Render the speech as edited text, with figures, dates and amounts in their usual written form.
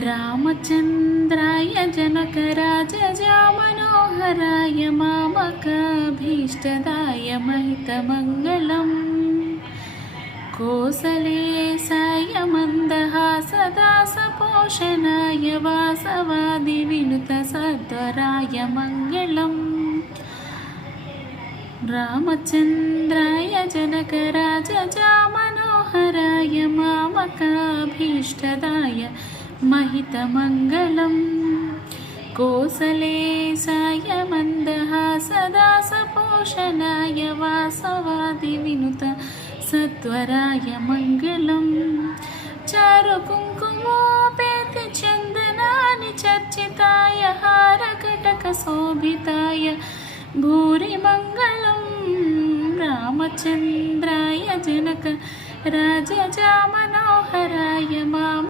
रामचन्द्राय जनकराजजामनोहराय मामकाभीष्टदाय महितमङ्गलम् कोसलेशाय मन्दहासदासपोषणाय वासवादिविनुतसत्वराय मङ्गलम् रामचन्द्राय जनकराजजामनोहराय मामकाभीष्टदाय महितमङ्गलम् कोसलेशाय मन्दहासदासपोषणाय वासवादिविनुतसत्वराय मङ्गलम् चारुकुङ्कुमोपेति चन्दनानि चर्चिताय हारकटकशोभिताय भूरि मङ्गलम् रामचन्द्राय जनकराजजामनोहराय